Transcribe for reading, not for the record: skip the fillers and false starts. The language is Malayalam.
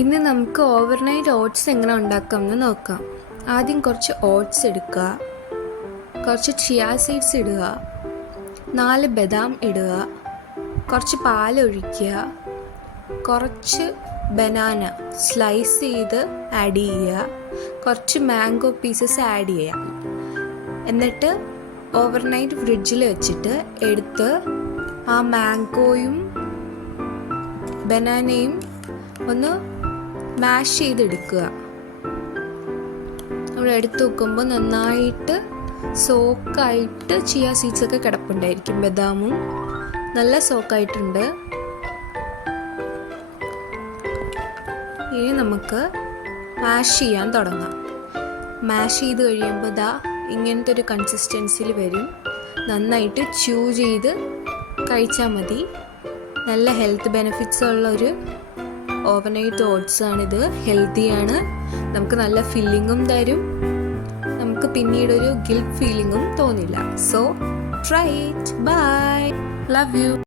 ഇന്ന് നമുക്ക് ഓവർനൈറ്റ് ഓട്സ് എങ്ങനെ ഉണ്ടാക്കാമെന്ന് നോക്കാം. ആദ്യം കുറച്ച് ഓട്സ് എടുക്കുക, കുറച്ച് ചിയ സീഡ്സ് ഇടുക, 4 ബദാം ഇടുക, കുറച്ച് പാലൊഴിക്കുക, കുറച്ച് ബനാന സ്ലൈസ് ചെയ്ത് ആഡ് ചെയ്യുക, കുറച്ച് മാംഗോ പീസസ് ആഡ് ചെയ്യുക. എന്നിട്ട് ഓവർനൈറ്റ് ഫ്രിഡ്ജിൽ വെച്ചിട്ട് എടുത്ത് ആ മാംഗോയും ബനാനയും ഒന്ന് മാഷ് ചെയ്തെടുക്കുക. നമ്മൾ എടുത്ത് വെക്കുമ്പോൾ നന്നായിട്ട് സോക്കായിട്ട് ചിയ സീഡ്സൊക്കെ കിടപ്പുണ്ടായിരിക്കും. ബദാമും നല്ല സോക്കായിട്ടുണ്ട്. ഇനി നമുക്ക് മാഷ് ചെയ്യാൻ തുടങ്ങാം. മാഷ് ചെയ്ത് കഴിയുമ്പോൾ ഇങ്ങനത്തെ ഒരു കൺസിസ്റ്റൻസിയിൽ വരും. നന്നായിട്ട് ച്യൂ ചെയ്ത് കഴിച്ചാൽ മതി. നല്ല ഹെൽത്ത് ബെനിഫിറ്റ്സ് ഉള്ളൊരു ഓവർനൈറ്റ് ഓട്സ് ആണിത്. ഹെൽത്തിയാണ്, നമുക്ക് നല്ല ഫില്ലിങ്ങും തരും, നമുക്ക് പിന്നീടൊരു ഗിൽറ്റ് ഫീലിങ്ങും തോന്നില്ല. So try it. Bye, love U.